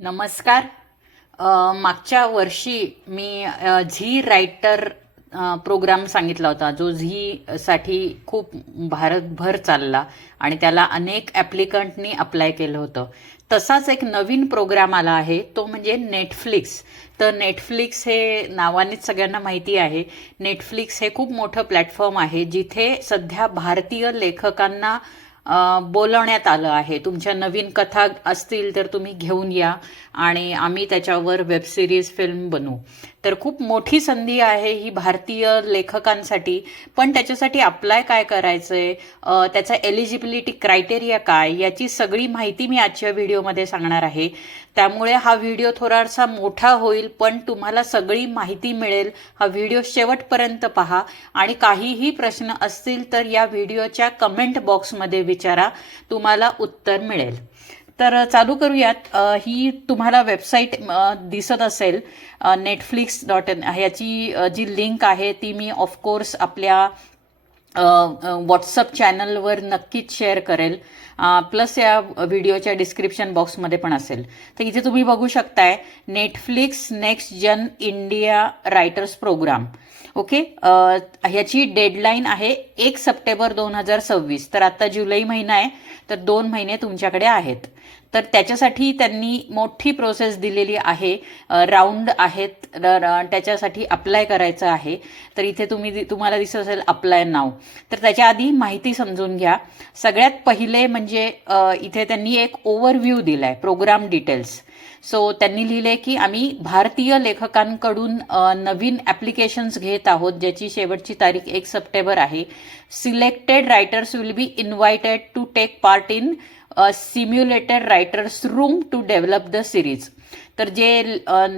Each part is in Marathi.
नमस्कार. मागच्या वर्षी मी झी रायटर प्रोग्राम सांगितला होता, जो झीसाठी खूप भारतभर चालला आणि त्याला अनेक ॲप्लिकंटनी अप्लाय केलं होतं. तसाच एक नवीन प्रोग्राम आला आहे, तो म्हणजे नेटफ्लिक्स. तर नेटफ्लिक्स हे नावानेच सगळ्यांना माहिती आहे. नेटफ्लिक्स हे खूप मोठं प्लॅटफॉर्म आहे, जिथे सध्या भारतीय लेखकांना बोलवण्यात आलं आहे. तुमच्या नवीन कथा असतील तर तुम्ही घेऊन या आणि आम्ही त्याच्यावर वेबसिरीज फिल्म बनवू. तर खूप मोठी संधी आहे ही भारतीय लेखकांसाठी. पण त्याच्यासाठी अप्लाय काय करायचं आहे, त्याचा एलिजिबिलिटी क्रायटेरिया काय, याची सगळी माहिती मी आजच्या व्हिडिओमध्ये सांगणार आहे. त्यामुळे हा व्हिडिओ थोडासा मोठा होईल, पण तुम्हाला सगळी माहिती मिळेल. हा व्हिडिओ शेवटपर्यंत पहा आणि काहीही प्रश्न असतील तर या व्हिडिओच्या कमेंट बॉक्समध्ये विचारा, तुम्हाला उत्तर मिळेल. तर चालू करूयात. ही तुम्हाला वेबसाईट दिसत असेल, netflix.in. ह्याची जी लिंक आहे ती मी ऑफकोर्स आपल्या व्हॉट्सअप चॅनलवर नक्कीच शेअर करेल. प्लस या व्हिडिओच्या डिस्क्रिप्शन बॉक्समध्ये पण असेल. तर इथे तुम्ही बघू शकताय, Netflix next gen India writers program. Okay. ह्याची डेडलाईन आहे 1 सप्टेंबर 2026. तर आता जुलै महिना आहे, तर 2 महिने तुमच्याकडे आहेत. तर त्याच्यासाठी त्यांनी मोठी प्रोसेस दिलेली आहे. राऊंड आहेत, त्याच्यासाठी अप्लाय करायचं आहे. तर इथे तुम्हाला दिसत असेल अप्लाय नाव. तर त्याच्या आधी माहिती समजून घ्या. सगळ्यात पहिले म्हणजे इथे त्यांनी एक ओव्हरव्ह्यू दिलाय, प्रोग्राम डिटेल्स. सो त्यांनी लिहिले की आम्ही भारतीय लेखकांकडून नवीन ॲप्लिकेशन्स घेत आहोत, ज्याची शेवटची तारीख 1 सप्टेंबर आहे. Selected writers will be invited to take part in simulated writers room to develop the series. तर जे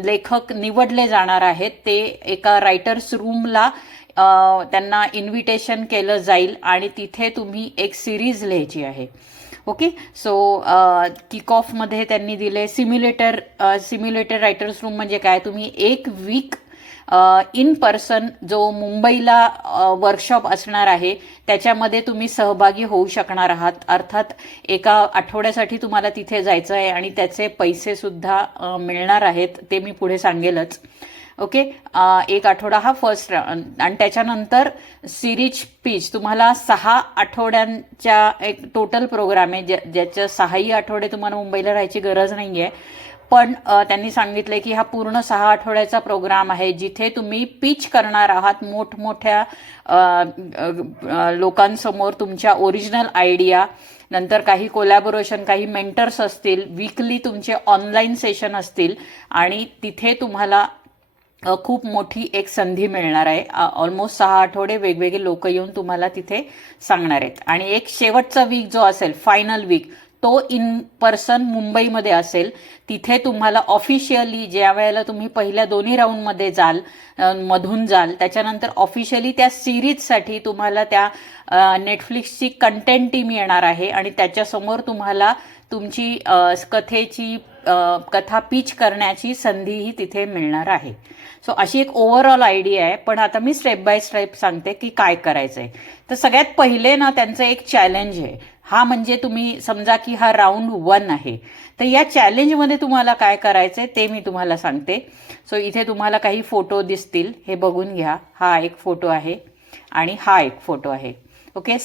लेखक निवडले जाणार आहेत ते एका रायटर्स रूमला त्यांना इन्व्हिटेशन केलं जाईल आणि तिथे तुम्ही एक सिरीज लिहायची आहे. ओके. सो किक ऑफमध्ये त्यांनी दिले सिम्युलेटेड रायटर्स रूम म्हणजे काय, तुम्ही 1 वीक इन पर्सन जो मुंबईला वर्कशॉप असणार आहे त्याच्यामध्ये तुम्ही सहभागी होऊ शकणार आहात. अर्थात एका आठवड्यासाठी तुम्हाला तिथे जायचं आहे आणि त्याचे पैसे सुद्धा मिळणार आहेत, ते मी पुढे सांगेलच. ओके. 1 आठवडा हा फर्स्ट आणि त्याच्यानंतर सिरीज पिच. तुम्हाला 6 आठवड्यांच्या एक टोटल प्रोग्राम आहे, ज्याच्या 6ही आठवडे तुम्हाला मुंबईला राहायची गरज नाही आहे. पण त्यांनी सांगितलंय की हा पूर्ण 6 आठवड्याचा प्रोग्राम आहे, जिथे तुम्ही पिच करणार आहात मोठमोठ्या लोकांसमोर तुमच्या ओरिजिनल आयडिया. नंतर काही कोलॅबोरेशन, काही मेंटर्स असतील, वीकली तुमचे ऑनलाईन सेशन असतील आणि तिथे तुम्हाला खूप मोठी एक संधी मिळणार आहे. ऑलमोस्ट 6 आठवडे वेगवेगळे लोक येऊन तुम्हाला तिथे सांगणार आहेत. आणि एक शेवटचा वीक जो असेल, फायनल वीक, तो इन पर्सन मुंबईमध्ये असेल. तिथे तुम्हाला ऑफिशियली ज्या वेळेला तुम्ही पहिल्या 2 राऊंडमध्ये मधून जाल, त्याच्यानंतर ऑफिशियली त्या सिरीजसाठी तुम्हाला त्या नेटफ्लिक्सची कंटेंट टीम येणार आहे आणि त्याच्यासमोर तुम्हाला तुमची कथा पिच करण्याची संधीही तिथे मिळणार आहे. सो अशी एक ओव्हरऑल आयडिया आहे. पण आता मी स्टेप बाय स्टेप सांगते की काय करायचं आहे. तर सगळ्यात पहिले ना, त्यांचं एक चॅलेंज आहे. हा म्हणजे तुम्ही समजा की हा राऊंड 1 आहे. तर या चॅलेंजमध्ये तुम्हाला काय करायचंय ते मी तुम्हाला सांगते. सो इथे तुम्हाला काही फोटो दिसतील, हे बघून घ्या. हा एक फोटो आहे आणि हा एक फोटो आहे. ओके.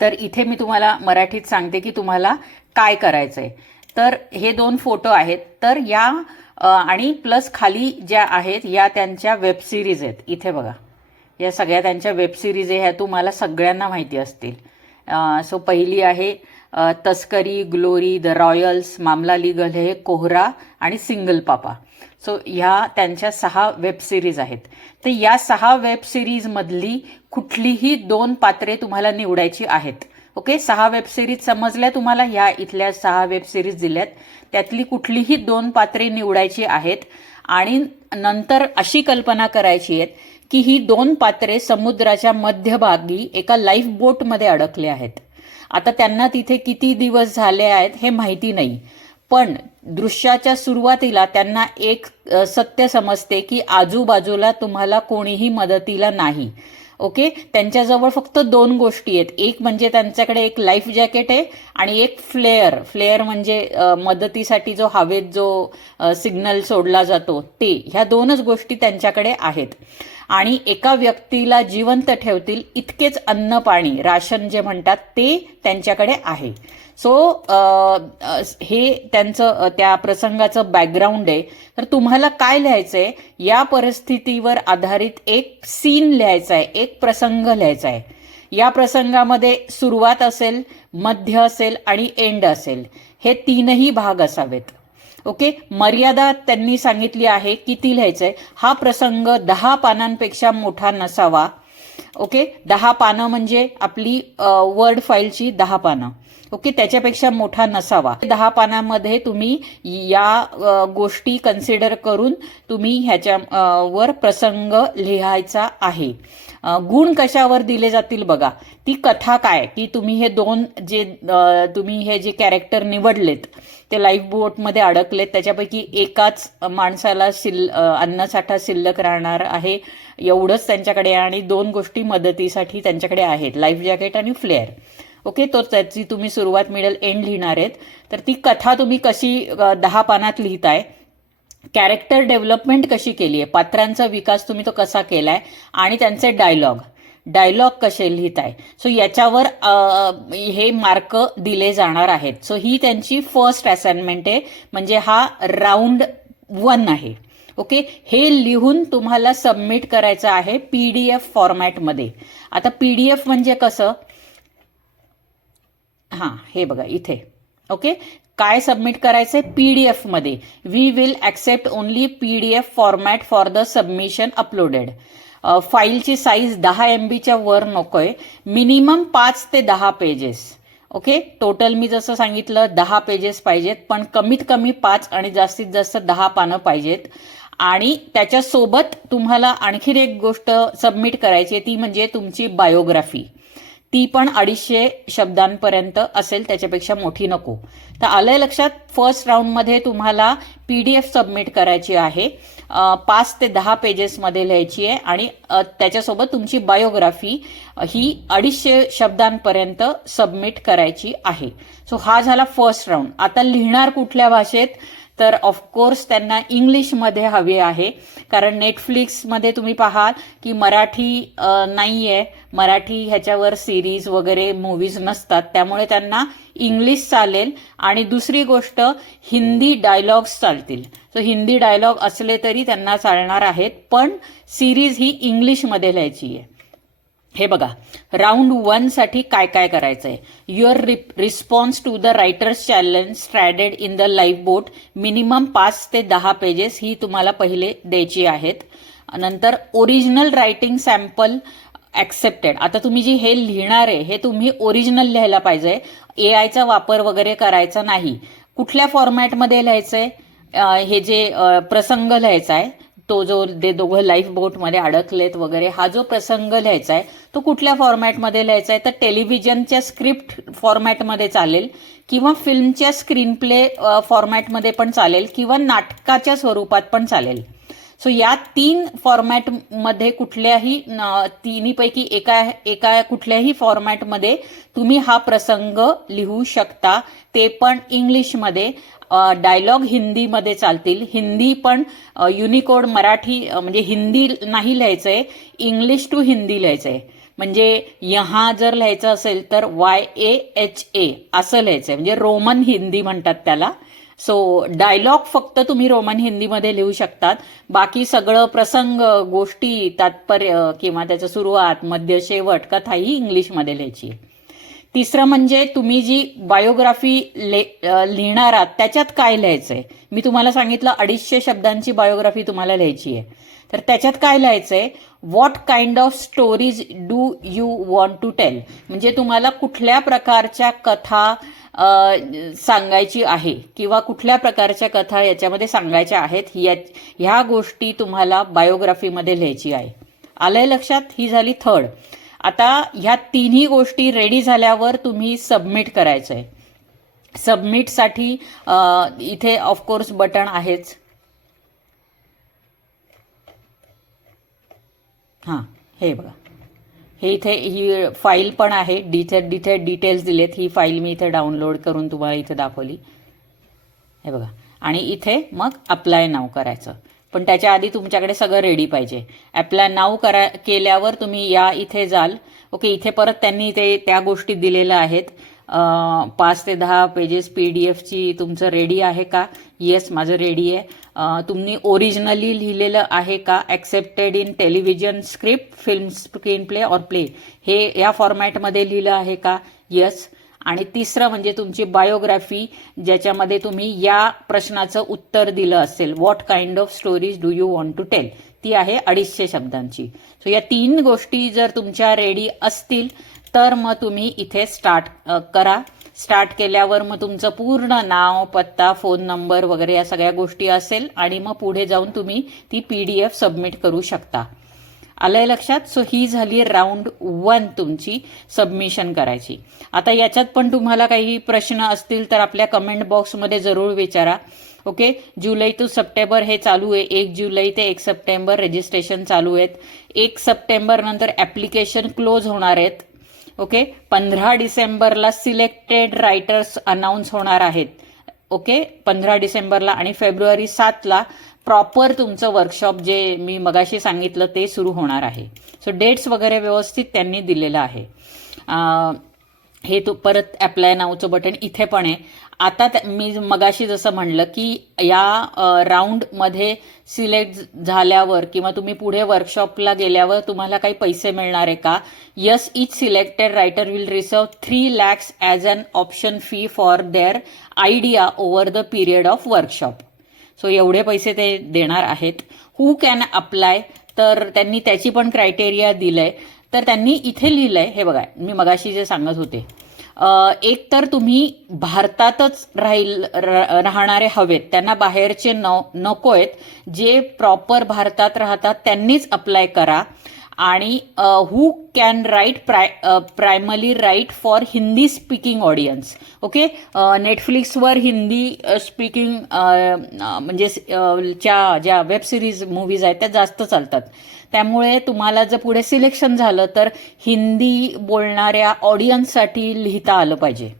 तर इथे मी तुम्हाला मराठीत सांगते की तुम्हाला काय करायचंय. तर हे 2 फोटो आहेत. तर या आणि प्लस खाली ज्या आहेत या त्यांच्या वेबसिरीज आहेत. इथे बघा, या सगळ्या त्यांच्या वेबसिरीज आहे, ह्या तुम्हाला सगळ्यांना माहिती असतील. सो पहिली आहे तस्करी, ग्लोरी, द रॉयल्स, मामला लीगल है, कोहरा आणि सिंगल पापा. सो ह्या त्यांच्या 6 वेबसिरीज आहेत. तर या 6 वेबसिरीजमधली कुठलीही 2 पात्रे तुम्हाला निवडायची आहेत. ओके. 6 वेबसिरीज समजल्या तुम्हाला. ह्या इथल्या 6 वेबसिरीज दिल्यात, त्यातली कुठलीही 2 पात्रे निवडायची आहेत. आणि नंतर अशी कल्पना करायची आहे की ही 2 पात्रे समुद्राच्या मध्यभागी एका लाईफ बोटमध्ये अडकले आहेत. आता त्यांना तिथे किती दिवस झाले आहेत हे माहिती नाही, पण दृश्याच्या सुरुवातीला त्यांना एक सत्य समजते की आजूबाजूला तुम्हाला कोणीही मदतीला नाही. ओके, त्यांच्याजवळ फक्त 2 गोष्टी आहेत. एक म्हणजे त्यांच्याकडे एक लाईफ जॅकेट आहे आणि एक फ्लेअर म्हणजे मदतीसाठी जो हवेत जो सिग्नल सोडला जातो ते. ह्या 2च गोष्टी त्यांच्याकडे आहेत आणि एका व्यक्तीला जिवंत ठेवतील इतकेच अन्न पाणी, राशन जे म्हणतात ते त्यांच्याकडे आहे. सो हे त्यांचं त्या प्रसंगाचं बॅकग्राऊंड आहे. तर तुम्हाला काय लिहायचंय, या परिस्थितीवर आधारित एक सीन लिहायचा आहे, एक प्रसंग लिहायचा आहे. या प्रसंगामध्ये सुरुवात असेल, मध्य असेल आणि एंड असेल. हे 3ही भाग असावेत. ओके, मर्यादा त्यांनी सांगितली आहे किती लिहायचंय. हा प्रसंग 10 पानांपेक्षा मोठा नसावा. ओके, 10 पानं म्हणजे आपली वर्ड फाईलची 10 पानं. ओके, त्याच्यापेक्षा मोठा नसावा. 10 पानांमध्ये तुम्ही या गोष्टी कन्सिडर करून तुम्ही ह्याच्यावर प्रसंग लिहायचा आहे. गुण कशावर दिले जातील बघा. ती कथा काय, की तुम्ही हे 2 जे तुम्ही हे जे कॅरेक्टर निवडलेत ते लाईफ बोटमध्ये अडकलेत, त्याच्यापैकी एकाच माणसाला अन्नसाठा शिल्लक राहणार आहे एवढंच त्यांच्याकडे आणि 2 गोष्टी मदतीसाठी त्यांच्याकडे आहेत, लाईफ जॅकेट आणि फ्लेअर. ओके, तो त्याची तुम्ही सुरुवात मिडल एंड लिहिणार आहेत. तर ती कथा तुम्ही कशी 10 पानात लिहिताय, कॅरेक्टर डेव्हलपमेंट कशी केली आहे, पात्रांचा विकास तुम्ही तो कसा केलाय आणि त्यांचे डायलॉग कसे लिहिताय. सो याच्यावर हे मार्क दिले जाणार आहेत. सो ही त्यांची फर्स्ट असाइनमेंट आहे, म्हणजे हा राऊंड 1 आहे. ओके, हे लिहून तुम्हाला सबमिट करायचं आहे PDF फॉर्मॅटमध्ये. आता PDF म्हणजे कसं, हां हे बघा इथे. ओके, काय सबमिट करायचंय PDF मध्ये. We will accept only PDF format for the submission uploaded. फाईलची साईज 10 MBच्या वर नकोय, मिनिमम 5 ते 10 पेजेस. ओके, टोटल मी जसं सांगितलं 10 पेजेस पाहिजेत, पण कमीत कमी 5 आणि जास्तीत जास्त 10 पानं पाहिजेत. आणि त्याच्यासोबत तुम्हाला आणखीन एक गोष्ट सबमिट करायची आहे, ती म्हणजे तुमची बायोग्राफी. ती पण 250 शब्दांपर्यंत असेल, त्याच्यापेक्षा मोठी नको. तर आलंय लक्षात, फर्स्ट राऊंडमध्ये तुम्हाला PDF सबमिट करायची आहे, 5 ते 10 पेजेसमध्ये लिहायची आहे आणि त्याच्यासोबत तुमची बायोग्राफी ही 250 शब्दांपर्यंत सबमिट करायची आहे. सो हा झाला फर्स्ट राऊंड. आता लिहिणार कुठल्या भाषेत, तर ऑफकोर्स त्यांना इंग्लिशमध्ये हवे आहे, कारण नेटफ्लिक्समध्ये तुम्ही पाहाल की मराठी नाहीये, मराठी ह्याच्यावर सिरीज वगैरे मूवीज नसतात, त्यामुळे त्यांना इंग्लिश चालेल. आणि दुसरी गोष्ट, हिंदी डायलॉग्स चालतील. सो हिंदी डायलॉग असले तरी त्यांना चालणार आहेत, पण सिरीज ही इंग्लिशमध्ये लिहायची आहे. हे बघा, राऊंड 1 साठी काय काय करायचंय. Your response to the writers challenge stranded in the life boat, minimum 5 ते 10 पेजेस ही तुम्हाला पहिले द्यायची आहेत. नंतर ओरिजिनल रायटिंग सॅम्पल ऍक्सेप्टेड. आता तुम्ही जी हे लिहिणार आहे हे तुम्ही ओरिजिनल लिहायला पाहिजे, AIचा वापर वगैरे करायचा नाही. कुठल्या फॉर्मॅटमध्ये लिहायचंय, हे जे प्रसंग लिहायचा आहे, तो जो ते दोघं लाईफ बोटमध्ये अडकलेत वगैरे, हा जो प्रसंग लिहायचा आहे तो कुठल्या फॉर्मॅटमध्ये लिहायचा आहे, तर टेलिव्हिजनच्या स्क्रिप्ट फॉर्मॅटमध्ये चालेल, किंवा फिल्मच्या स्क्रीन प्ले फॉर्मॅटमध्ये पण चालेल, किंवा नाटकाच्या स्वरूपात पण चालेल. सो या 3 फॉर्मॅटमध्ये कुठल्याही 3पैकी एका कुठल्याही फॉर्मॅटमध्ये तुम्ही हा प्रसंग लिहू शकता, ते पण इंग्लिशमध्ये. डायलॉग हिंदीमध्ये चालतील, हिंदी पण युनिकोड मराठी म्हणजे हिंदी नाही लिहायचंय, इंग्लिश टू हिंदी लिहायचंय. म्हणजे यहाँ जर लिहायचं असेल तर YAHA असं लिहायचंय, म्हणजे रोमन हिंदी म्हणतात त्याला. सो डायलॉग फक्त तुम्ही रोमन हिंदीमध्ये लिहू शकतात, बाकी सगळं प्रसंग, गोष्टी, तात्पर्य किंवा त्याचं सुरुवात, मध्य, शेवट, कथा ही इंग्लिशमध्ये लिहायची. तिसरं म्हणजे तुम्ही जी बायोग्राफी लिहिणार आहात त्याच्यात काय लिहायचंय. मी तुम्हाला सांगितलं 250 शब्दांची बायोग्राफी तुम्हाला लिहायची आहे, तर त्याच्यात काय लिहायचंय, what kind of stories do you want to tell. म्हणजे तुम्हाला कुठल्या प्रकारच्या कथा सांगायची आहे किंवा कुठल्या प्रकारच्या कथा याच्यामध्ये सांगायच्या आहेत, ह्या गोष्टी तुम्हाला बायोग्राफीमध्ये लिहायची आहे. आलंय लक्षात, ही झाली थर्ड. आता ह्या 3ही गोष्टी रेडी झाल्यावर तुम्ही सबमिट करायचंय. सबमिटसाठी इथे ऑफकोर्स बटन आहेच. हां हे बघा, हे इथे ही फाईल पण आहे, जिथे डिटेल्स दिलेत. ही फाईल मी इथे डाउनलोड करून तुम्हाला इथे दाखवली, हे बघा. आणि इथे मग अप्लाय नाव करायचं. पण त्याच्या आधी तुमच्याकडे सगळं रेडी पाहिजे. अप्लाय नाव केल्यावर तुम्ही या इथे जाल. ओके, इथे परत त्यांनी ते त्या गोष्टी दिलेल्या आहेत. 5 ते 10 पेजेस PDF तुमचं रेडी आहे का? येस, माझं रेडी आहे. तुम्ही ओरिजिनली लिहिलेलं आहे का? Accepted in television script, film screen play और प्ले, हे या फॉर्मॅटमध्ये लिहिलं आहे का? येस. आणि तिसरं म्हणजे तुमची बायोग्राफी, ज्याच्यामध्ये तुम्ही या प्रश्नाचं उत्तर दिलं असेल, what kind of stories do you want to tell, ती आहे 250 शब्दांची. सो या 3 गोष्टी जर तुमच्या रेडी असतील तर मग तुम्ही इथे स्टार्ट करा. स्टार्ट केल्यावर मग तुमचं पूर्ण नाव, पत्ता, फोन नंबर वगैरे या सगळ्या गोष्टी असेल आणि मग पुढे जाऊन तुम्ही ती PDF सबमिट करू शकता. आलंय लक्षात? सो ही झाली राऊंड 1 तुमची सबमिशन करायची. आता याच्यात पण तुम्हाला काही प्रश्न असतील तर आपल्या कमेंट बॉक्समध्ये जरूर विचारा. ओके, जुलै टू सप्टेंबर हे चालू आहे. 1 जुलै ते 1 सप्टेंबर रजिस्ट्रेशन चालू आहेत. 1 सप्टेंबर नंतर ॲप्लिकेशन क्लोज होणार आहेत. ओके, 15 डिसेंबरला सिलेक्टेड रायटर्स अनाऊन्स होणार आहेत. ओके, 15 डिसेंबरला. आणि फेब्रुवारी 7ला प्रॉपर तुमचं वर्कशॉप जे मी मगाशी सांगितलं ते सुरू होणार आहे. सो डेट्स वगैरे व्यवस्थित त्यांनी दिलेलं आहे. हे तो परत अप्लाय नावचं बटन इथे पण आहे. आता मी मगाशी जसं म्हणलं की या राऊंडमध्ये सिलेक्ट झाल्यावर किंवा तुम्ही पुढे वर्कशॉपला गेल्यावर तुम्हाला काही पैसे मिळणार आहे का? Yes, each selected writer will receive 3 lakhs as an option fee for their idea over the period of workshop. So एवढे पैसे ते देणार आहेत. हू कॅन अप्लाय, तर त्यांनी त्याची पण क्रायटेरिया दिलंय. तर त्यांनी इथे लिहिलंय, हे बघा, मी मगाशी जे सांगत होते, एक तर तुम्ही भारतातच राहणारे हवेत, त्यांना बाहेरचे नको आहेत. जे प्रॉपर भारतात राहतात त्यांनीच अप्लाय करा. आणि who can write primary write for Hindi speaking audience. Okay, नेटफ्लिक्सवर हिंदी स्पीकिंग म्हणजे ज्या वेब सिरीज मूवीज आहेत त्या जास्त चालतात. त्यामुळे तुम्हाला जर पुढे सिलेक्शन झालं तर हिंदी बोलणाऱ्या ऑडियन्ससाठी लिहिता आलं पाहिजे.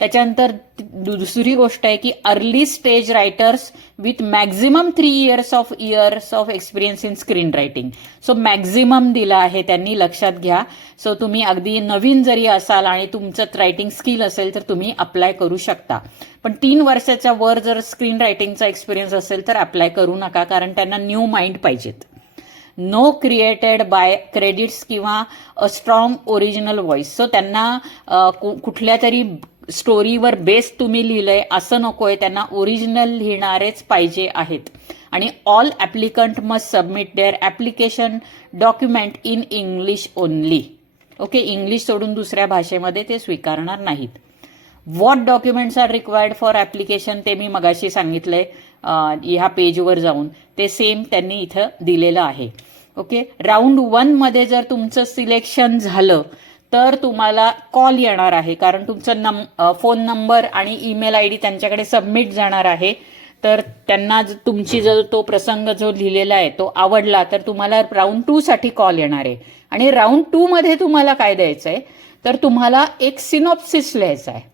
त्याच्यानंतर दुसरी गोष्ट आहे की early stage writers with maximum 3 years of experience in screen writing. So maximum दिला आहे त्यांनी, लक्षात घ्या. सो तुम्ही अगदी नवीन जरी असाल आणि तुमचं रायटिंग स्किल असेल तर तुम्ही अप्लाय करू शकता. पण 3 वर्षाच्या वर जर स्क्रीन रायटिंगचा एक्सपिरियन्स असेल तर अप्लाय करू नका, कारण त्यांना न्यू माइंड पाहिजेत. नो क्रिएटेड बाय क्रेडिट्स किंवा a strong original voice. So त्यांना कुठल्या तरी स्टोरीवर बेस तुम्ही लिहिलंय असं नकोय, त्यांना ओरिजिनल लिहिणारेच पाहिजे आहेत. आणि all applicant must submit their application document in English only. Okay, English सोडून दुसऱ्या भाषेमध्ये ते स्वीकारणार नाहीत. What documents are required for application ते मी मगाशी सांगितलंय ह्या पेजवर जाऊन, ते सेम त्यांनी इथं दिलेलं आहे. ओके, राऊंड 1 मध्ये जर तुमचं सिलेक्शन झालं तर तुम्हाला कॉल येणार आहे, कारण तुमचं फोन नंबर आणि ईमेल ID त्यांच्याकडे सबमिट जाणार आहे. तर त्यांना तुमची जर तो प्रसंग जो लिहिलेला आहे तो आवडला तर तुम्हाला राऊंड 2 साठी कॉल येणार आहे. आणि राऊंड 2 मध्ये तुम्हाला काय द्यायचं आहे, तर तुम्हाला एक सिनॉप्सिस लिहायचा आहे.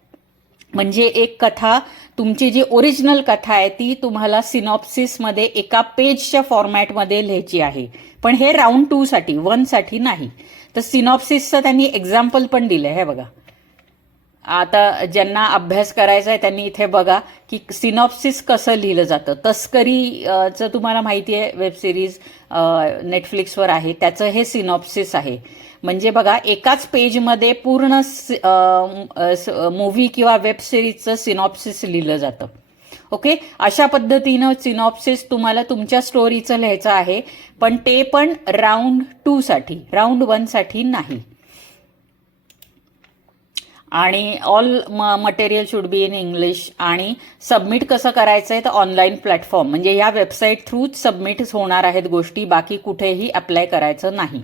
म्हणजे एक कथा, तुमची जी ओरिजिनल कथा आहे ती तुम्हाला सिनॉप्सिसमध्ये एका पेजच्या फॉर्मॅटमध्ये लिहायची आहे. पण हे राऊंड 2 साठी, 1 साठी नाही. तर सिनॉप्सिसचं त्यांनी एक्झाम्पल पण दिलंय, हे बघा. आता ज्यांना अभ्यास करायचा आहे त्यांनी इथे बघा की सिनॉप्सिस कसं लिहिलं जातं. तस्करीचं तुम्हाला माहिती आहे, वेब सिरीज नेटफ्लिक्सवर आहे, त्याचं हे सिनॉप्सिस आहे. म्हणजे बघा, एकाच पेजमध्ये पूर्ण मूव्ही किंवा वेब सिरीजचं सिनॉप्सिस लिहिलं जातं. ओके, अशा पद्धतीनं सिनॉप्सिस तुम्हाला तुमच्या स्टोरीचं लिहायचं आहे. पण ते पण राऊंड 2 साठी, राऊंड 1 साठी नाही. आणि all material should be in English. आणि सबमिट कसं करायचं आहे तर ऑनलाईन प्लॅटफॉर्म, म्हणजे या वेबसाईट थ्रूच सबमिट होणार आहेत गोष्टी, बाकी कुठेही अप्लाय करायचं नाही.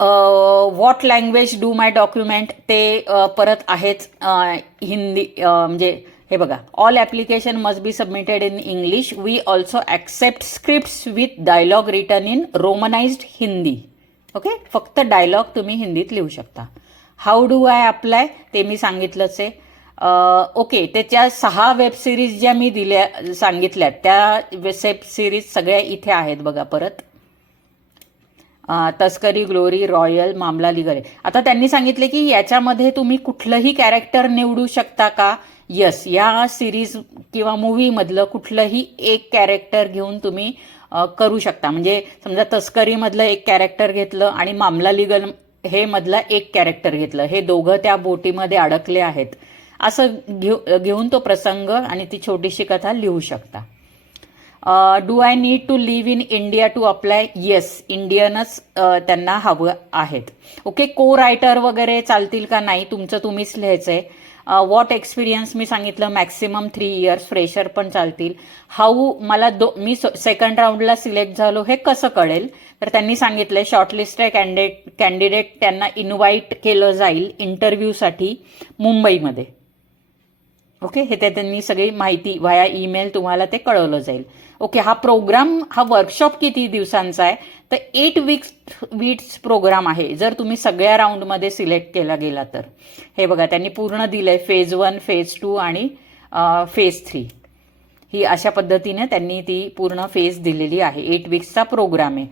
What language do my document ते परत आहेच हिंदी. म्हणजे हे बघा, all application must be submitted in English. We also accept scripts with dialogue written in romanized Hindi. Okay, फक्त डायलॉग तुम्ही हिंदीत लिहू शकता. हाऊ डू आय अप्लाय ते मी सांगितलंच आहे. ओके, त्याच्या 6 वेब सिरीज ज्या मी सांगितल्यात त्या वेब सिरीज सगळ्या इथे आहेत बघा. परत तस्करी, ग्लोरी, रॉयल, मामला, लीगल. आता त्यांनी सांगितले की याच्यामध्ये तुम्ही कुठलंही कॅरेक्टर निवडू शकता का? यस, या सिरीज किंवा मूवीमधलं कुठलंही एक कॅरेक्टर घेऊन तुम्ही करू शकता. म्हणजे समजा तस्करीमधलं एक कॅरेक्टर घेतलं आणि मामला लीगल हे मधला एक कॅरेक्टर घेतलं, हे दोघं त्या बोटीमध्ये अडकले आहेत असं घेऊन तो प्रसंग आणि ती छोटीशी कथा लिहू शकता. Do I need to live in India to apply? Yes, इंडियनच त्यांना हवं आहेत. ओके, को रायटर वगैरे चालतील का? नाही, तुमचं तुम्हीच लिहायचंय. व्हॉट एक्सपिरियन्स मी सांगितलं, मॅक्सिमम 3 इयर्स. फ्रेशर पण चालतील. हाऊ मला मी सेकंड राऊंडला सिलेक्ट झालो हे कसं कळेल? तर त्यांनी सांगितलंय शॉर्टलिस्टेड कॅन्डिडेट त्यांना इन्व्हाइट केलं जाईल इंटरव्ह्यूसाठी मुंबईमध्ये. ओके, हे त्यांनी सगळी माहिती व्हाया ईमेल तुम्हाला ते कळवलं जाईल. ओके, हा प्रोग्राम, हा वर्कशॉप किती दिवसांचा आहे? तर 8 वीक्स प्रोग्राम आहे जर तुम्ही सगळ्या राऊंडमध्ये सिलेक्ट केला गेला तर. हे बघा त्यांनी पूर्ण दिलंय फेज 1, फेज 2 आणि फेज 3. ही अशा पद्धतीने त्यांनी ती पूर्ण फेज दिलेली आहे. 8 वीक्सचा प्रोग्राम आहे.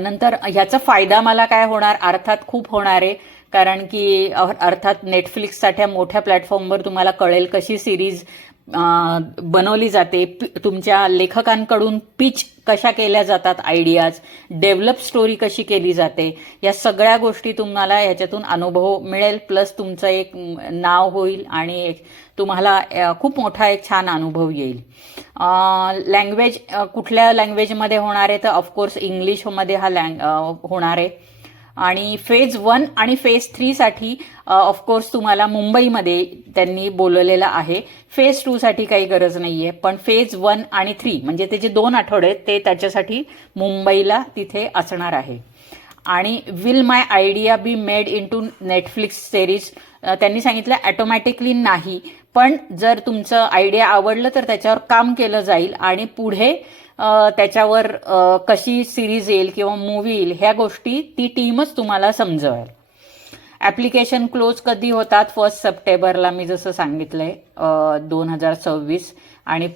नंतर ह्याचा फायदा मला काय होणार? अर्थात खूप होणार आहे. कारण की अर्थात नेटफ्लिक्ससारख्या मोठ्या प्लॅटफॉर्मवर तुम्हाला कळेल कशी सिरीज बनवली जाते, तुमच्या लेखकांकडून पिच कशा केल्या जातात, आयडियाज डेव्हलप, स्टोरी कशी केली जाते, या सगळ्या गोष्टी तुम्हाला ह्याच्यातून अनुभव मिळेल. प्लस तुमचं एक नाव होईल आणि एक तुम्हाला खूप मोठा एक छान अनुभव येईल. लँग्वेज कुठल्या लँग्वेजमध्ये होणार आहे? तर ऑफकोर्स इंग्लिशमध्ये हा होणार आहे. आणि फेज 1 आणि फेज 3 साठी ऑफकोर्स तुम्हाला मुंबईमध्ये त्यांनी बोलवलेलं आहे. फेज 2 साठी काही गरज नाहीये, पण फेज 1 आणि 3 म्हणजे ते जे 2 आठवडे ते त्याच्यासाठी मुंबईला तिथे असणार आहे. आणि will my idea be made into Netflix series? त्यांनी सांगितलं ऑटोमॅटिकली नाही, पण जर तुमचं आयडिया आवडलं तर त्याच्यावर काम केलं जाईल आणि पुढे त्याच्यावर कशी सिरीज येईल किंवा मूवी येईल ह्या गोष्टी ती टीमच तुम्हाला समजवेल. ॲप्लिकेशन क्लोज कधी होतात? 1 सप्टेंबरला मी जसं सांगितलंय 2026. आणि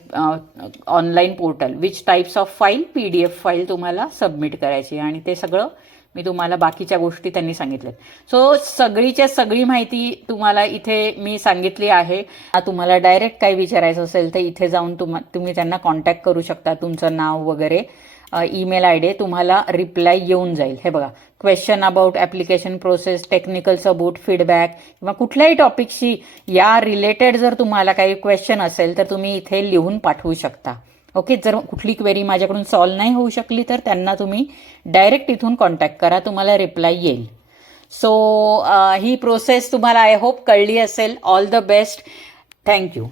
online portal which types of file? PDF file तुम्हाला सबमिट करायची आणि ते सगळं मी तुम्हाला बाकीच्या गोष्टी त्यांनी सांगितल्यात. सो सगळीच्या सगळी माहिती तुम्हाला इथे मी सांगितली आहे. तुम्हाला डायरेक्ट काही विचारायचं असेल तर इथे जाऊन तुम्ही त्यांना कॉन्टॅक्ट करू शकता. तुमचं नाव वगैरे, ईमेल ID, तुम्हाला रिप्लाय येऊन जाईल. हे बघा, question about application process, technical support, feedback किंवा कुठल्याही टॉपिकशी या रिलेटेड जर तुम्हाला काही क्वेश्चन असेल तर तुम्ही इथे लिहून पाठवू शकता. ओके, जर कुठली क्वेरी माझ्याकडून सॉल्व्ह नाही होऊ शकली तर त्यांना तुम्ही डायरेक्ट इथून कॉन्टॅक्ट करा, तुम्हाला रिप्लाय येईल. सो ही प्रोसेस तुम्हाला आय होप कळली असेल. All the best. थँक्यू.